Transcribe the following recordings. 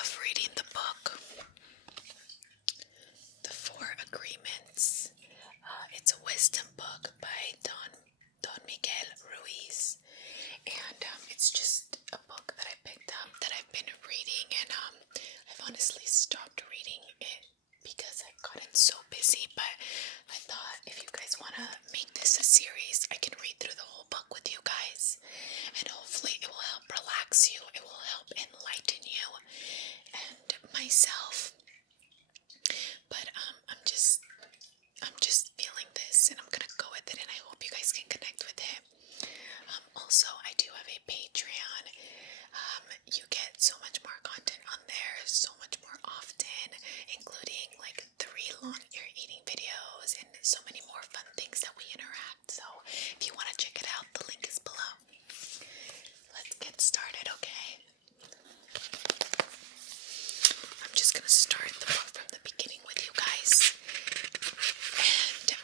of reading the book, The Four Agreements. It's a wisdom book by Don Miguel Ruiz, and it's just a book that I picked up that I've been reading, and I've honestly stopped reading it because I've gotten so busy, but I thought if you guys want to make this a series, I can read through the whole book with you guys, and hopefully it will help relax you, it will help enlighten you and myself. But I'm just feeling this, and I'm gonna go with it, and I hope you guys can connect with it. Also, I do have a Patreon. You get so much more content on there, so much more often, including like 3 long ear eating videos and so many more fun things that we interact. So if you want to check it out, the link is below. Let's get started, okay? I'm just gonna start the book from the beginning with you guys, and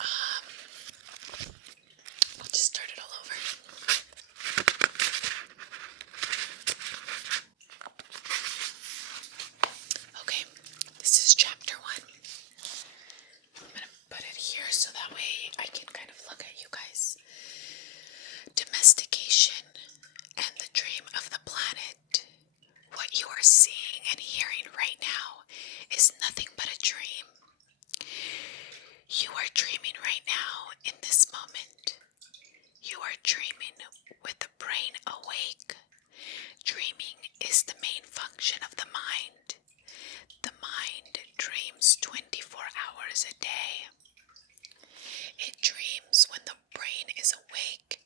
I'll just start it all over. Okay, this is chapter 1. I'm gonna put it here so that way I can kind of look at you guys. Domestication and the dream of the planet. What you are seeing and hearing right now is nothing but a dream. You are dreaming right now in this moment. You are dreaming with the brain awake. Dreaming is the main function of the mind. The mind dreams 24 hours a day. It dreams when the brain is awake,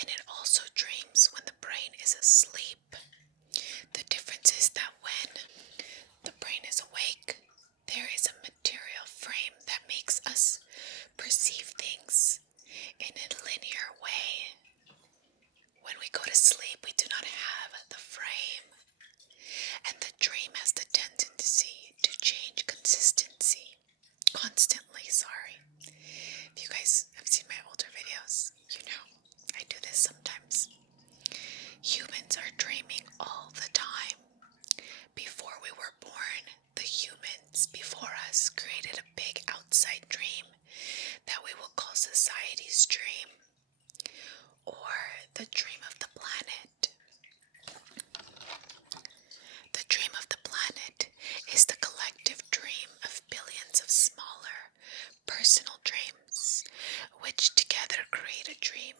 and it also dreams when the brain is asleep. The difference is that when the brain is awake, there is a material frame that makes us perceive things in a linear way. When we go to sleep, we do not have the frame, and the dream has the tendency to change constantly. If you guys have seen my older videos, you know I do this sometimes. Humans are dreaming all the time. Before we were born, the humans before us created a big outside dream that we will call society's dream, or the dream of the planet. The dream of the planet is the collective dream of billions of smaller, personal dreams, which together create a dream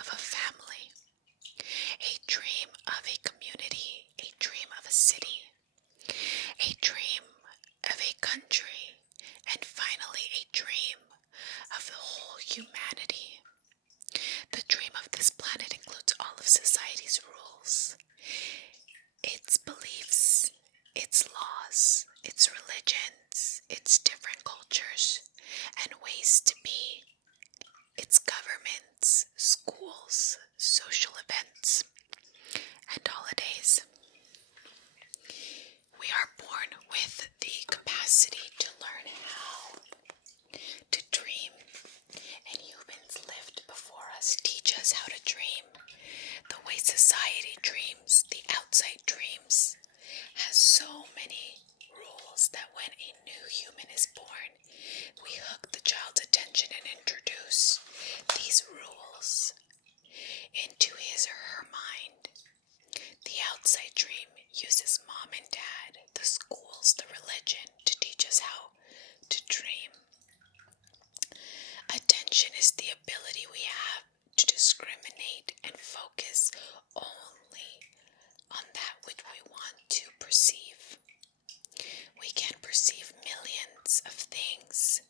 of a family, a dream of a community, a dream of a city, a dream of a country, and finally a dream of the whole humanity. The dream of this planet includes all of society's rules, its beliefs, its laws, its religions, its different cultures and ways to be, its governments, schools, social events, and holidays. We are born with the capacity to learn how to dream, and humans lived before us teach us how to dream. The way society dreams, the outside dreams, has so many rules that when a new human is born, we hook the child's attention and introduce these rules into his or her mind. The outside dream uses mom and dad, the schools, the religion to teach us how to dream. Attention is the ability we have to discriminate and focus only on that which we want to perceive. We can perceive millions of things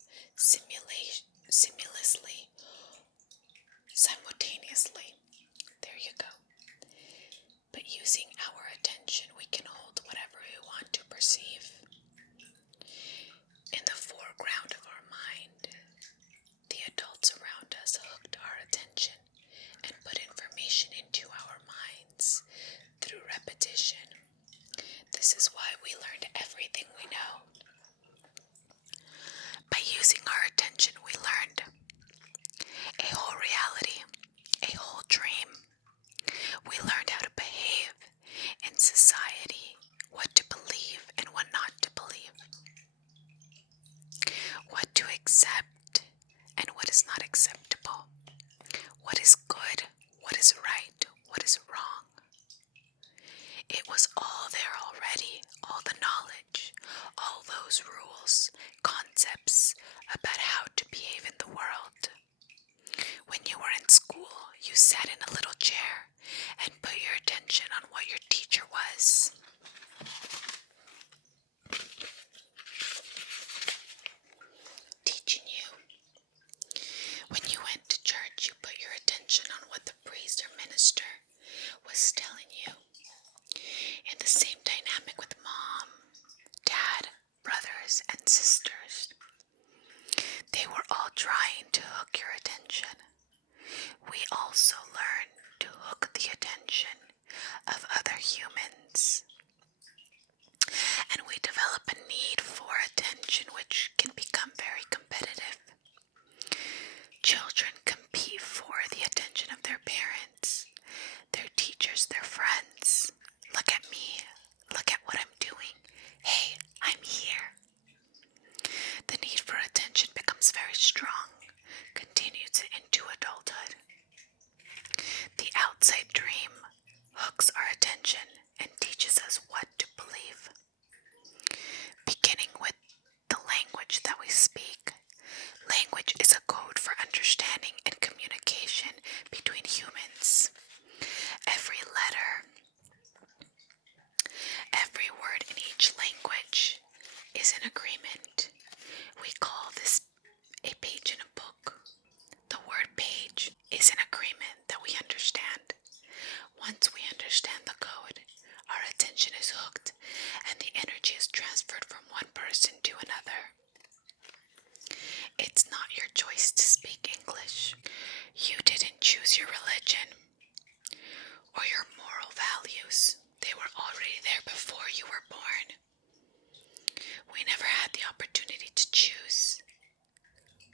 simultaneously. There you go. But using our attention, we can hold whatever we want to perceive. In the foreground of our mind, the adults around us hooked our attention and put information into our minds through repetition. This is why we learned everything we know. By using our attention, we learned a whole reality, a whole dream. We learned how to behave in society, what acceptable, what is good, what is right, what is wrong. It was all there already, all the knowledge, all those rules, concepts about how to behave in the world. When you were in school, you sat in a little chair and put your attention on what your teacher was. Teaching you. When you went to church, you put your attention on what the priest or minister was telling you. In the same dynamic with mom, dad, brothers, and sisters. They were all trying to hook your attention. We also learn to hook the attention of other humans. And we develop a need for attention which can become very competitive. Children compete for the attention of their parents, their teachers, their friends. Look at me. Look at what I'm doing. Hey, I'm here. The need for attention becomes very strong, continues into adulthood. The outside dream hooks our attention and teaches us what to believe. Beginning with the language that we speak. Language is a code for understanding and communication between humans. Every letter, every word in each language is an agreement. We call this a page in a book. The word page is an agreement that we understand. Once we understand the code, our attention is hooked and the energy is transferred from one person to another. It's not your choice to speak English. You didn't choose your religion or your moral values. They were already there before you were born. We never had the opportunity to choose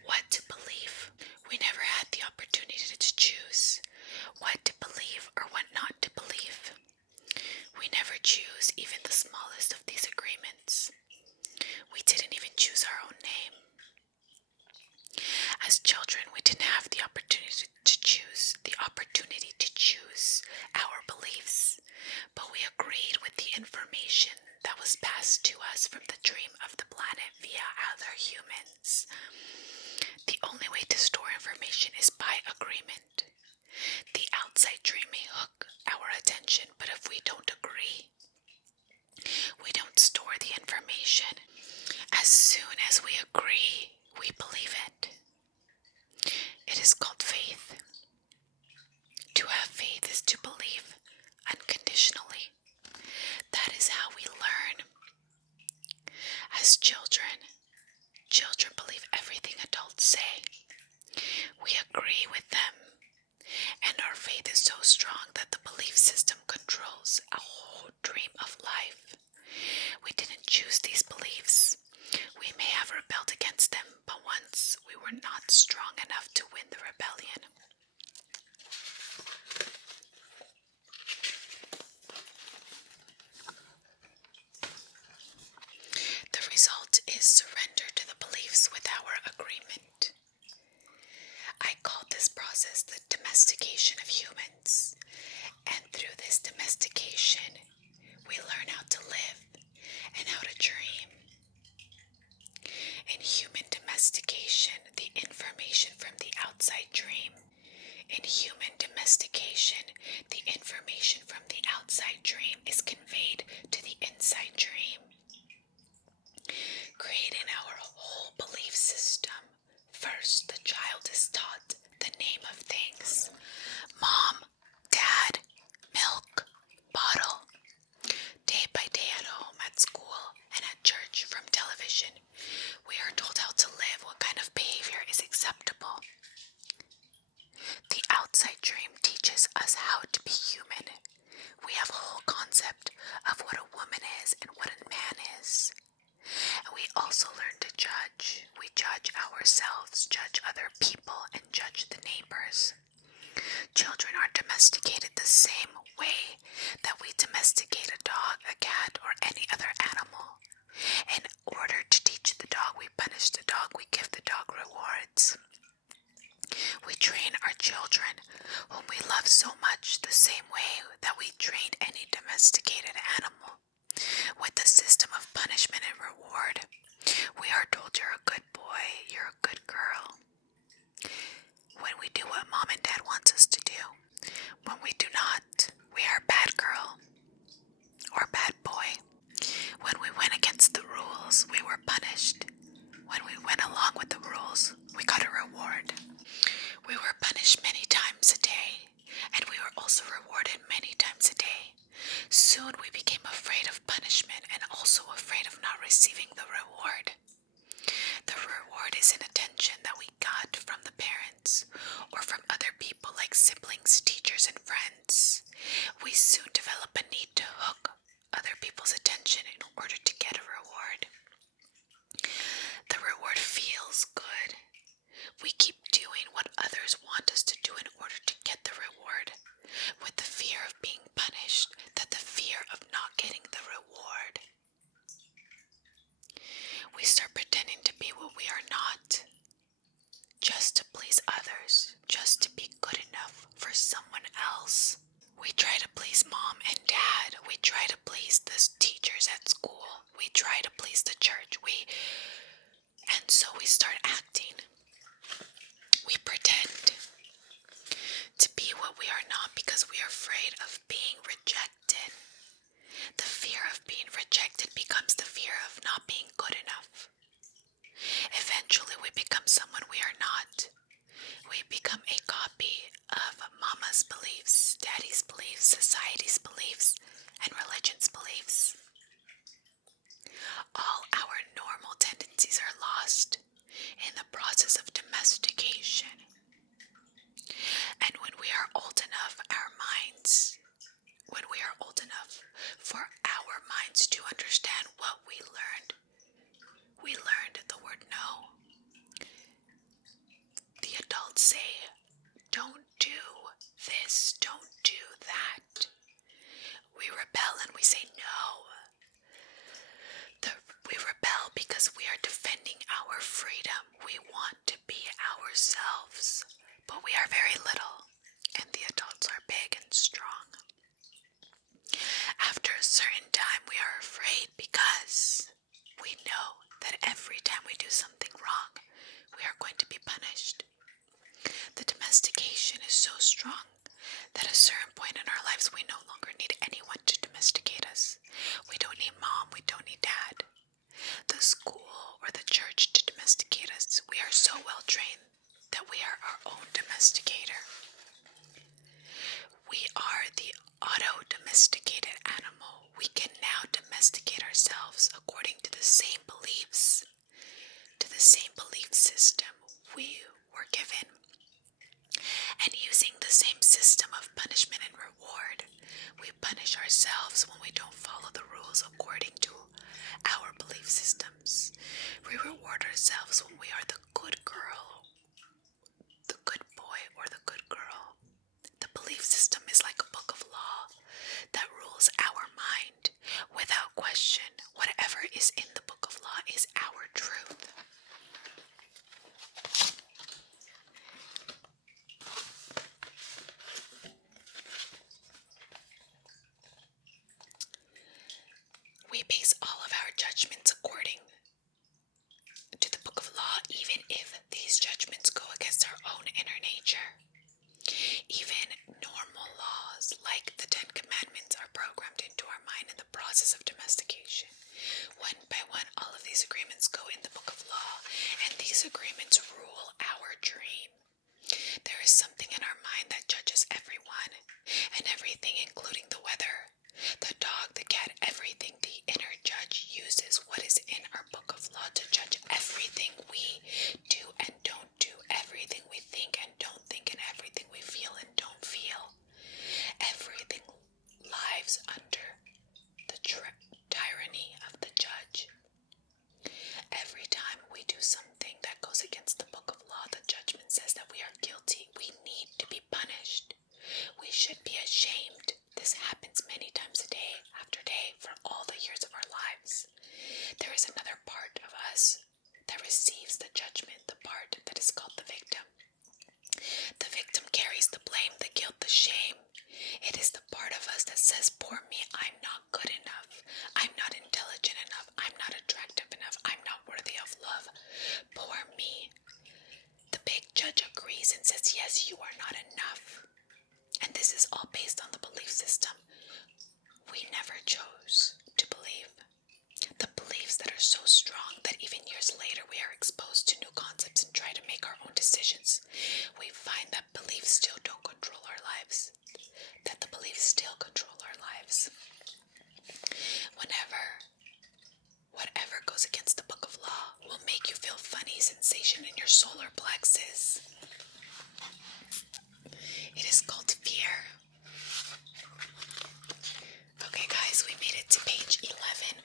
what to believe. We never had the opportunity to choose what to believe or what not to believe. We never choose even the smallest of these agreements. We didn't even choose our own name. As children, we didn't have the opportunity to choose our beliefs, but we agreed with the information that was passed to us from the dream of the planet via other humans. The only way to store information is by agreement. The outside dream may hook our attention, but if we don't agree, we don't store the information. As soon as we agree, we believe it. It is called faith. To have faith is to believe unconditionally. That is how we learn. As children believe everything adults say. We agree with them, and our faith is so strong that the belief system controls a whole dream of life. We didn't choose these beliefs. We may have rebelled against them, but once we were not strong enough to win the rebellion. The result is surrender to the beliefs with our agreement. I call this process the domestication of humans, and through this domestication, we learn how to live and how to dream. In human domestication, the information from the outside dream. In human domestication, the information from the outside dream is conveyed to the inside dream. Creating our whole belief system. First, the child is taught the name of things. Mom, order to get a reward. The reward feels good. We keep doing what others want us to do in order to get the reward, with the fear of being punished, that the fear of not getting the reward. We start pretending to be what we are not, just to please others, just to be good enough for someone else. We try to please mom and dad. We try to please the teachers at school. We try to please the church. And so we start acting. We pretend to be what we are not because we are afraid of being rejected. The fear of being rejected becomes the fear of not being good enough. Eventually we become someone we are not. We become a copy of mama's beliefs, daddy's beliefs, society's beliefs, and religion's beliefs. All our normal tendencies are lost in the process of domestication. And when we are old enough, for our minds to understand what we learned the word no. The adults say, don't do this, don't do that. We rebel and we say no. We rebel because we are defending our freedom. We want to be ourselves, but we are very little, and the adults are big and strong. After a certain time, we are afraid because we know that every time we do something wrong, we are going to be punished. The domestication is so strong that at a certain point in our lives, we no longer need anyone to domesticate us. We don't need mom, we don't need dad, the school, or the church to domesticate us. We are so well trained that we are our own domesticator. We are the auto-domesticated animal. We can now domesticate ourselves according to the same beliefs, to the same belief system we were given. And using the same system of punishment and reward, we punish ourselves when we don't follow the rules according to our belief systems. We reward ourselves when we are the good girl, the good boy, or the good girl. The belief system is like a book of law that rules our mind. Without question, whatever is in the book of law is our truth. We base all of our judgments according to the book of law, even if these judgments go against our own inner nature. Even normal laws like the 10 Commandments are programmed into our mind in the process of domestication. One by one, all of these agreements go in the book of law, and these agreements rule our dream. There is something in our mind that judges everyone and everything, including the weather, the dog, the cat, everything. The inner judge uses what is in our book of law to judge everything we do and don't do, everything we think and don't think, and everything we feel and don't feel. Everything lives under the tyranny of the judge. Every time we do something that goes against the book of law, the judgment says that we are guilty. We need to be punished. We should be ashamed. This happens many times a day after day for all the years of our lives. There is another part of us that receives the judgment, the part that is called the victim. The victim carries the blame, the guilt, the shame. It is the part of us that says, poor me, I'm not good enough. I'm not intelligent enough. I'm not attractive enough. I'm not worthy of love. Poor me. The big judge agrees and says, yes, you are not enough. And this is all based on the belief system we never chose to believe. The beliefs that are so strong that even years later we are exposed to new concepts and try to make our own decisions. We find that beliefs still don't control our lives. That the beliefs still control our lives. Whatever goes against the book of law will make you feel funny sensation in your solar plexus. It is called fear. Okay guys, we made it to page 11.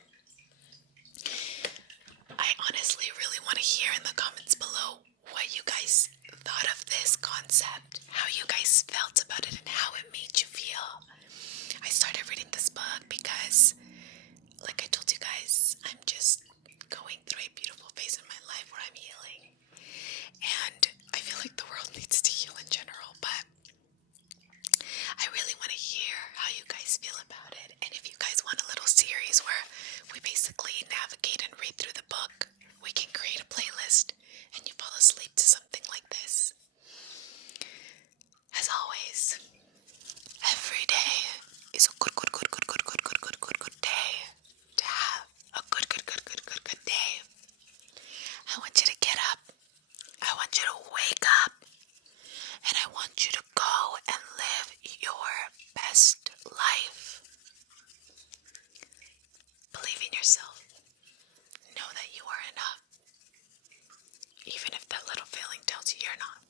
if we basically navigate and read through the book, we can create a playlist and you fall asleep to something like this. As always, every day is a good day to have a good day. I want you to get up. I want you to wake up. And I want you to go and live your best life. Believe in yourself. Know that you are enough. Even if that little feeling tells you you're not.